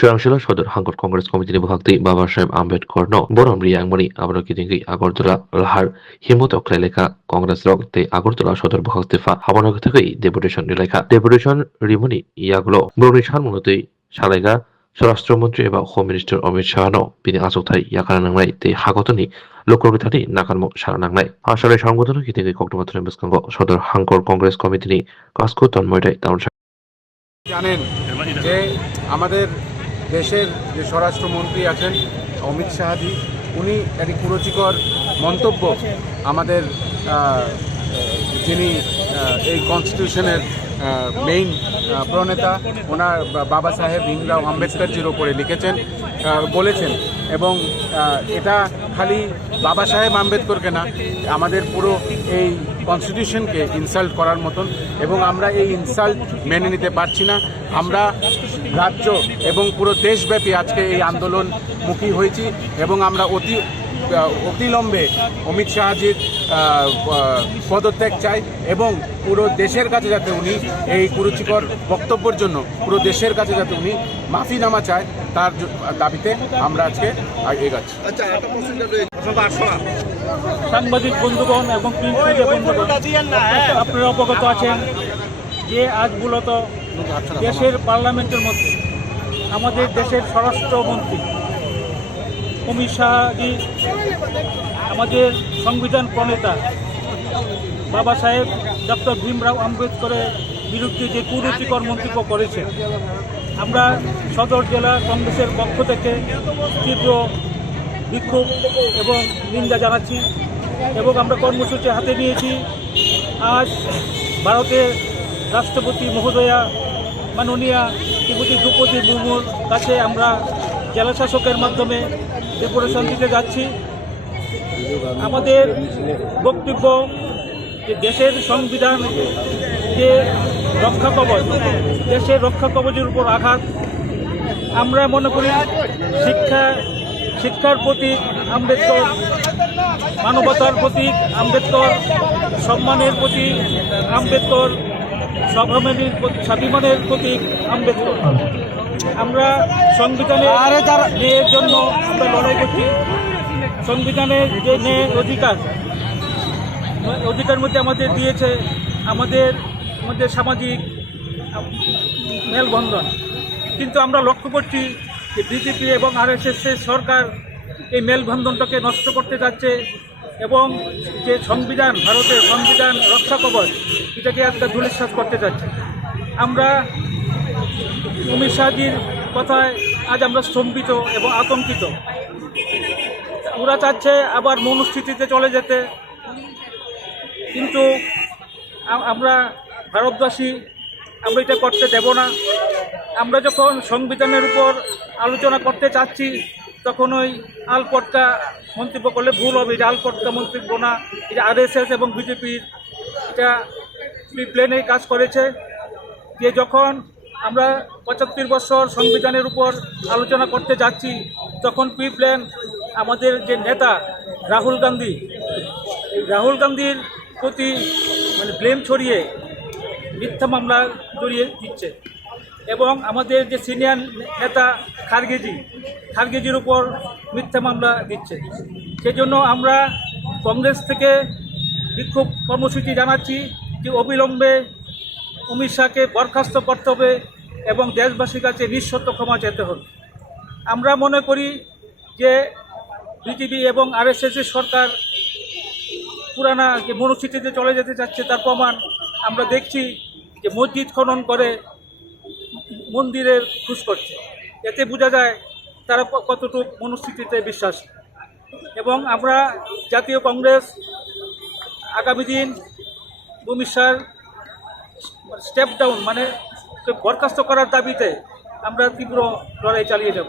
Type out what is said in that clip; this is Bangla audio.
Shirangshila sodor Hangkot Congress Committee ni Bhakti Baba Saheb Ambedkar no borom riyangmani abro kitingi Agartala lahar himot okleleka Congress rok te Agartala sodor Bhakti fa habonog thekei deputation rilekha deputation rimoni ইয়াগুলো বরুণিশান মূলতই সালাইগা স্বরাষ্ট্রমন্ত্রী এবা হোম মিনিস্টার অমিত শাহনো বিনি আচকথাই ইয়াকানা নাংনাই তে হাগতনি লোকবিথানি নাকানমো সারা নাংনাই আসলে সংগঠন কিতিঙ্গি কক্টমাত্র বেসকাঙ্গ সদর হাঙ্কর কংগ্রেস কমিটিনি কাসকো তন্ময়টাই তাউন জানেন যে আমাদের দেশের যে স্বরাষ্ট্রমন্ত্রী আছেন অমিত শাহজি উনি একটি কুরুচিকর মন্তব্য আমাদের যিনি এই কনস্টিটিউশনের মেইন প্রণেতা ওনার বাবা সাহেব ভীমরাও আম্বেদকরজির ওপরে লিখেছেন বলেছেন এবং এটা খালি বাবা সাহেব আম্বেদকরকে না আমাদের পুরো এই কনস্টিটিউশনকে ইনসাল্ট করার মতন এবং আমরা এই ইনসাল্ট মেনে নিতে পারছি না। আমরা রাজ্য এবং পুরো দেশব্যাপী আজকে এই আন্দোলনমুখী হয়েছি এবং আমরা অতিলম্বে অমিত শাহজির পদত্যাগ চাই এবং পুরো দেশের কাছে যাতে উনি এই কুরুচিকর বক্তব্যের জন্য পুরো দেশের কাছে যাতে উনি মাফিনামা চায় তার দাবিতে আমরা আজকে এগাচ্ছি। সাংবাদিক বন্ধুগণ এবং প্রিন্ট মিডিয়া বন্ধুগণ, আপনারা অবগত আছেন যে আজ মূলত দেশের পার্লামেন্টের মধ্যে আমাদের দেশের স্বরাষ্ট্রমন্ত্রী অমিত শাহজি আমাদের সংবিধান প্রণেতা বাবা সাহেব ডক্টর ভীমরাও আম্বেদকরের বিরুদ্ধে যে কুরুচিকর মন্তব্য করেছেন, আমরা সদর জেলা কংগ্রেসের পক্ষ থেকে তীব্র বিক্ষোভ এবং নিন্দা জানাচ্ছি এবং আমরা কর্মসূচি হাতে নিয়েছি। আজ ভারতের রাষ্ট্রপতি মহোদয়া মাননীয়া শ্রীমতী দ্রৌপদী মুর্মুর কাছে আমরা জেলা শাসকের মাধ্যমে ডেপুটেশন দিতে যাচ্ছি। আমাদের বক্তব্য যে দেশের সংবিধান যে রক্ষা কবচ, দেশের রক্ষা কবচের উপর আঘাত। আমরা মনে করি শিক্ষার প্রতীক আম্বেদকর, মানবতার প্রতীক আম্বেদকর, সম্মানের প্রতীক আম্বেদকর, স্বাভিমানের প্রতীক আম্বেদকর। আমরা সংবিধানের ন্যায়ের জন্য আমরা লড়াই করছি। সংবিধানের যে ন্যায় অধিকার মধ্যে আমাদের দিয়েছে আমাদের সামাজিক মেলবন্ধন, কিন্তু আমরা লক্ষ্য করছি যে বিজেপি এবং আরএসএসের সরকার এই মেলবন্ধনটাকে নষ্ট করতে যাচ্ছে এবং যে সংবিধান, ভারতের সংবিধান রক্ষা কবচ, এটাকে একটা ধূলিসাৎ করতে যাচ্ছে। আমরা অমিত শাহজির কথায় আজ আমরা স্তম্ভিত এবং আতঙ্কিত। ওরা চাচ্ছে আবার মনুস্থিতিতে চলে যেতে, কিন্তু আমরা ভারতবাসী আমরা এটা করতে দেব না। আমরা যখন সংবিধানের উপর আলোচনা করতে চাচ্ছি তখন ওই আলপটকা মন্তব্য করলে ভুল হবে। এটা আলপটকা মন্তব্য না, এটা আরএসএস এবং বিজেপির এটা প্ল্যানে কাজ করেছে। যে যখন আমরা ৭৫ বছর সংবিধানের উপর আলোচনা করতে যাচ্ছি তখন প্ল্যান আমাদের যে নেতা রাহুল গান্ধীর প্রতি ব্লেম ছড়িয়ে মিথ্যা মামলা জড়িয়ে দিচ্ছে এবং আমাদের যে সিনিয়র নেতা খারগেজির উপর মিথ্যা মামলা দিচ্ছে। সেজন্য আমরা কংগ্রেস থেকে বিক্ষোভ কর্মসূচি জানাচ্ছি যে অবিলম্বে অমিত শাহকে বরখাস্ত করতে হবে এবং দেশবাসীর কাছে নিঃশর্ত ক্ষমা চেতে হবে। আমরা মনে করি যে বিজেপি এবং আরএসএসের সরকার পুরানা যে মনুস্থিতিতে চলে যেতে চাচ্ছে তার প্রমাণ আমরা দেখছি যে মসজিদ খনন করে মন্দিরের খোঁজ করছে। এতে বোঝা যায় তারা কতটুকু মনুস্থিতিতে বিশ্বাস। এবং আমরা জাতীয় কংগ্রেস আগামী দিন অমিত শাহর স্টেপ ডাউন বরখাস্ত করার দাবিতে আমরা তীব্র লড়াই চালিয়ে যাব।